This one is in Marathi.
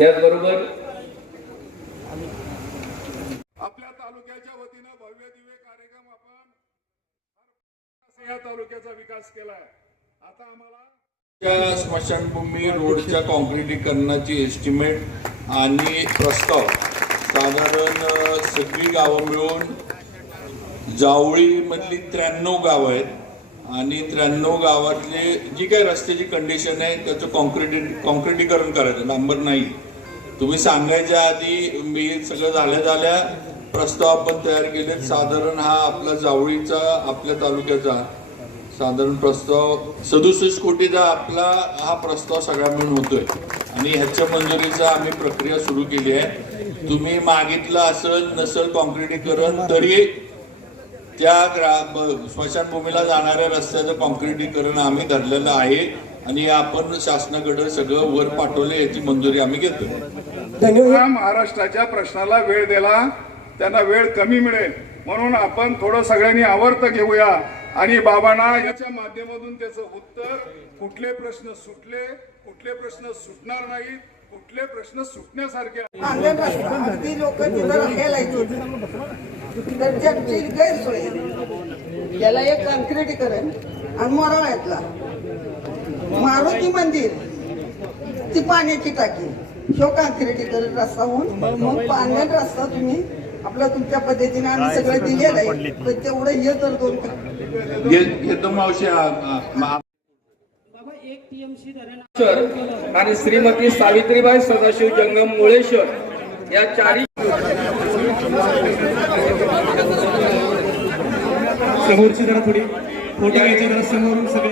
त्याचबरोबर आपल्या तालुक्याच्या वतीनं भव्य दिव्य कार्यक्रम आपण या तालुक्याचा विकास केलाय. आता आम्हाला स्मशानभूमी रोडच्या काँक्रिटीकरणाची एस्टिमेट आणि प्रस्ताव साधारण सगळी गावं मिळून जावळीमधली त्र्याण्णव गावं आहेत आणि त्र्याण्णव गावातले जी काही रस्त्याची कंडिशन आहे त्याचं कॉन्क्रिटी कॉन्क्रिटीकरण करायचं नंबर नाही तुम्ही सांगायच्या आधी मी सगळं झाल्या झाल्या प्रस्ताव आपण तयार केले साधारण हा आपला जावळीचा आपल्या तालुक्याचा साधारण प्रस्ताव सदुसष्ट कोटीचा आपला हा प्रस्ताव सगळा मिळून होतोय. आणि ह्याच्या मंजुरीचा आम्ही प्रक्रिया सुरू केली आहे. तुम्ही मागितलं असेल नसेल कॉन्क्रिटीकरण तरी त्या स्मशानभूमीला जाणाऱ्या रस्त्याचं कॉन्क्रिटीकरण आम्ही धरलेलं आहे आणि आपण शासनाकडे सगळं वर पाठवले याची मंजुरी आम्ही घेतोय. या महाराष्ट्राच्या प्रश्नाला वेळ दिला त्यांना वेळ कमी मिळेल. म्हणून आपण थोडं सगळ्यांनी आवर्त घेऊया आणि बाबांना याच्या माध्यमातून त्याचं उत्तर कुठले प्रश्न सुटले कुठले प्रश्न सुटणार नाहीत कुठले प्रश्न सुटण्यासारखे लोक तिथं राहायला येतील तर गैरसोय. याला एक काँक्रिटीकरण आणि मोराळ्यातला मारुती मंदिर ती पाण्याची टाकी. ह्यो काँक्रिटीकरण रस्ता होऊन मग पाण्यात रस्ता तुम्ही आपला तुमच्या पद्धतीने आम्ही सगळं दिलेलं आहे. तर तेवढं हे तर दोन आणि श्रीमती सावित्रीबाई सदाशिव जंगम मुळेश्वर. या चारी समोरची जरा थोडी फोटो घ्यायचे जरा समोरून सगळे.